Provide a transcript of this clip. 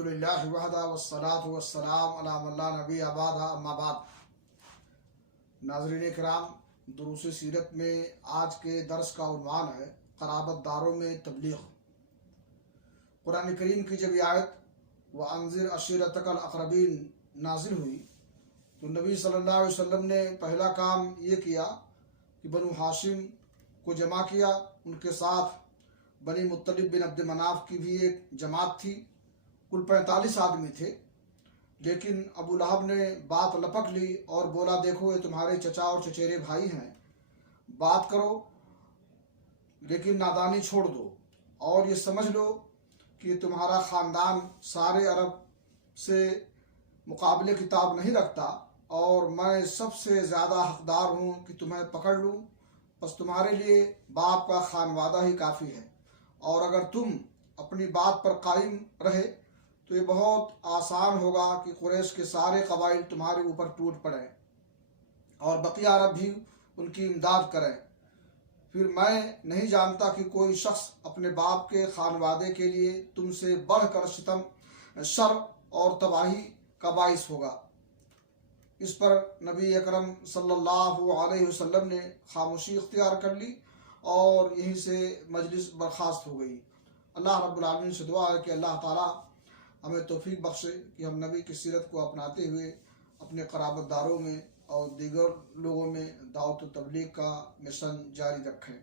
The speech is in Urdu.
الحمدللہ وحدہ والصلاة والسلام علی من لا نبی بعدہ اما بعد۔ ناظرین کرام، دروس سیرت میں آج کے درس کا عنوان ہے قرابت داروں میں تبلیغ۔ قرآن کریم کی جب آیت وَأَنذِرْ عَشِيرَتَكَ الْأَقْرَبِينَ نازل ہوئی تو نبی صلی اللہ علیہ وسلم نے پہلا کام یہ کیا کہ بنو ہاشم کو جمع کیا۔ ان کے ساتھ بنی مطلب بن عبد مناف کی بھی ایک جماعت تھی، کل 45 آدمی تھے۔ لیکن ابو لہب نے بات لپک لی اور بولا، دیکھو یہ تمہارے چچا اور چچیرے بھائی ہیں، بات کرو لیکن نادانی چھوڑ دو، اور یہ سمجھ لو کہ تمہارا خاندان سارے عرب سے مقابلے کتاب نہیں رکھتا، اور میں سب سے زیادہ حقدار ہوں کہ تمہیں پکڑ لوں، بس تمہارے لیے باپ کا خانوادہ ہی کافی ہے، اور اگر تم اپنی بات پر قائم رہے تو یہ بہت آسان ہوگا کہ قریش کے سارے قبائل تمہارے اوپر ٹوٹ پڑیں اور بقیہ عرب بھی ان کی امداد کریں۔ پھر میں نہیں جانتا کہ کوئی شخص اپنے باپ کے خانوادے کے لیے تم سے بڑھ کر ستم، شر اور تباہی کا باعث ہوگا۔ اس پر نبی اکرم صلی اللہ علیہ وسلم نے خاموشی اختیار کر لی اور یہیں سے مجلس برخاست ہو گئی۔ اللہ رب العالمین سے دعا ہے کہ اللہ تعالی ہمیں توفیق بخشے کہ ہم نبی کی سیرت کو اپناتے ہوئے اپنے قرابت داروں میں اور دیگر لوگوں میں دعوت و تبلیغ کا مشن جاری رکھیں۔